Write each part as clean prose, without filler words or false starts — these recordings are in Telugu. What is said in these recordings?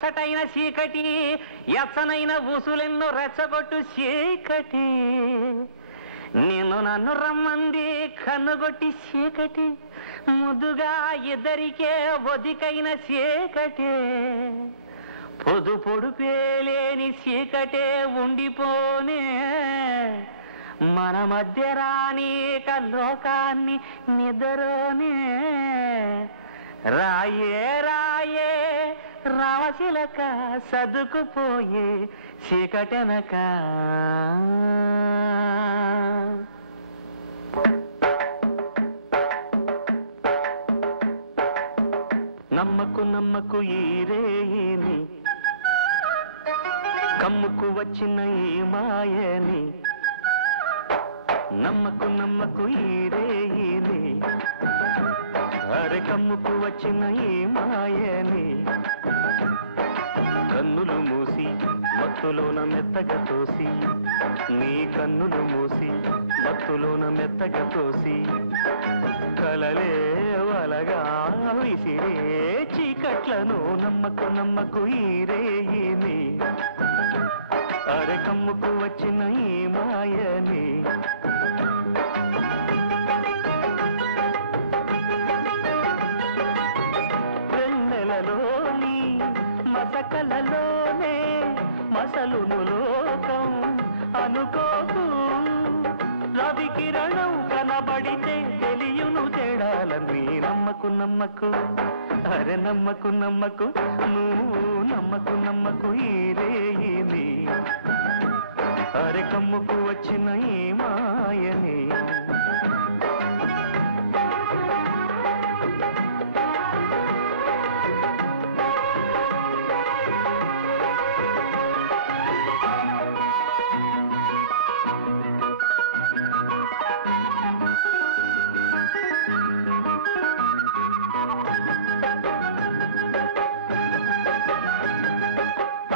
చటైన చీకటి ఎచ్చనైన ఊసులెన్నో రెచ్చగొట్టు చీకటి నిన్ను నన్ను రమ్మంది కన్నుగొట్టి చీకటి ముద్దుగా ఇద్దరికే ఒదికైన చీకటి పొదు పొడుపేలేని చీకటే ఉండిపోనే మన మధ్య రానీక లోకాన్ని నిద్రనే రాయే రాయే రావశిలక సదుకుపోయే చీకటెనక నమ్మకు నమ్మకు ఈరేని కమ్ముకు వచ్చిన ఈ మాయని నమ్మకు నమ్మకు ఈరేని అరే కమ్ముకు వచ్చిన ఈ మాయని కన్నులు మూసి మత్తులోన మెత్తగా తోసి నీ కన్నులు మూసి మత్తులోన మెత్తగా తోసి కలలే వలగా విసిరే చీకట్లను నమ్మకు నమ్మకు ఈరేని అరే కమ్ముకు వచ్చిన ఈ మాయని వెన్నెలలోని మసకలలోనే మసలును లోకం అనుకోకు రవి కిరణం కనబడితే తెలియును తేడాలని నమ్మకు నమ్మకు అరే నమ్మకు నమ్మకు నువ్వు నమ్మకు నమ్మకు ఈరేని అరే కమ్ముకు వచ్చిన ఈ మాయని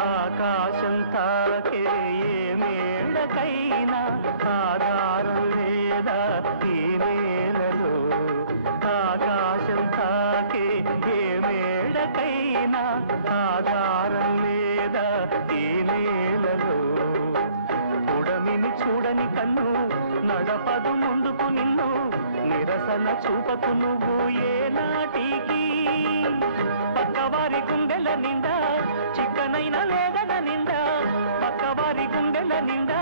ఆకాశం తాకే ఏ మేడకైనా ఆధారం లేదా ఈ నేలలో ఆకాశం తాకే ఏ మేడకైనా ఆధారం లేదా ఈ నేలలో ఉడమిని చూడని కన్ను నడపదు ముందుకు నిన్ను నిరసన చూపకు నువ్వు ఏ నాటికి పక్కవారి గుండెల నిండా చిక్కనైన లేదన నిండా పక్కవారి గుండెల నిండా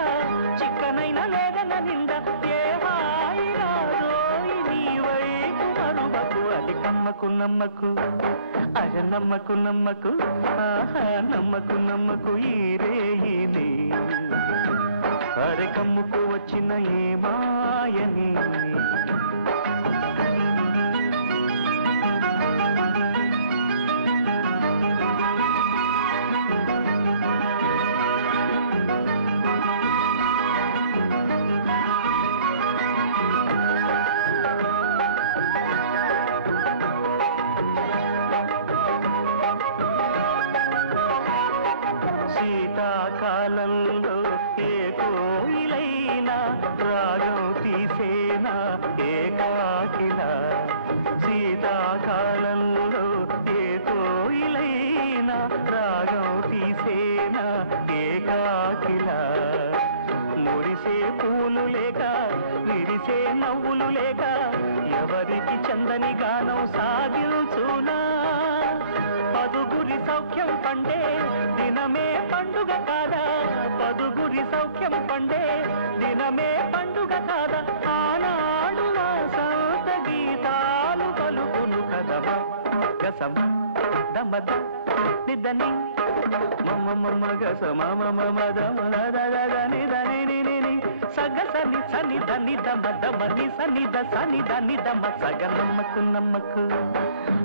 చిక్కనైన లేదన నిండా ఏ హాయి రాదోయి నీ వైపు మరువకు అది కమ్మకు నమ్మకు అరే నమ్మకు నమ్మకు ఆహా నమ్మకు నమ్మకు ఈరేని అరే కమ్ముకు వచ్చిన ఏ మాయని శీతాకాలంలో ఏ కోయిలైనా రాగం తీసేనా ఏకాకిలా శీతాకాలంలో ఏ కోయిలైనా రాగం తీసేనా ఏకాకిలా మురిసే పూలు లేక విరిసే నవ్వులు లేక ఎవరికి చందని గానం సాగించునా పదుగురి సౌఖ్యం పండే దినమే పండుగ కాదా పదుగురి సౌఖ్యం పండే దినమే పండుగ కాదా ఆనాడు సంత గీతాలు పలుకును కదమా గసమ దమద నిదని మమ మమ గసమ మమ మదని దని సగసని సని దని దమ దమని సని ద సని దని దమ సగ నమ్మకు నమ్మకు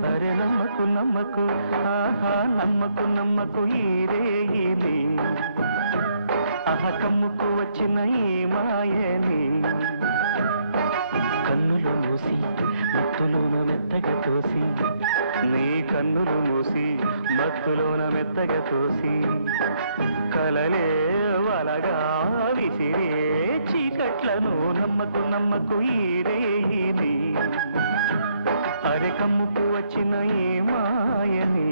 అరే నమ్మకు నమ్మకు ఆహా నమ్మకు నమ్మకు ఈరేని ఆహా కమ్ముకు వచ్చిన ఈ మాయని కన్నులు మూసి మత్తులోన మెత్తగా తోసి నీ కన్నులు మూసి మత్తులోన మెత్తగా తోసి కలలే వలగా విసిరే చీకట్లను నమ్మకు నమ్మకు ఈరేని అరే కమ్ముకు వచ్చిన ఈ మాయని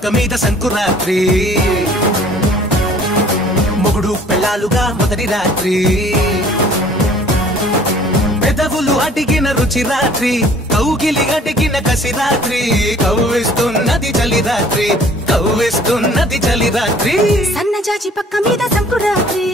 పక్క మీద సంకురాత్రి మొగుడు పెళ్ళాలుగా మొదటి రాత్రి పెదవులు అడిగిన రుచి రాత్రి కౌగిలి అడిగిన కసి రాత్రి కవ్విస్తున్నది చలి రాత్రి కవ్విస్తున్నది చలి రాత్రి సన్నజాజి పక్క మీద సంకురాత్రి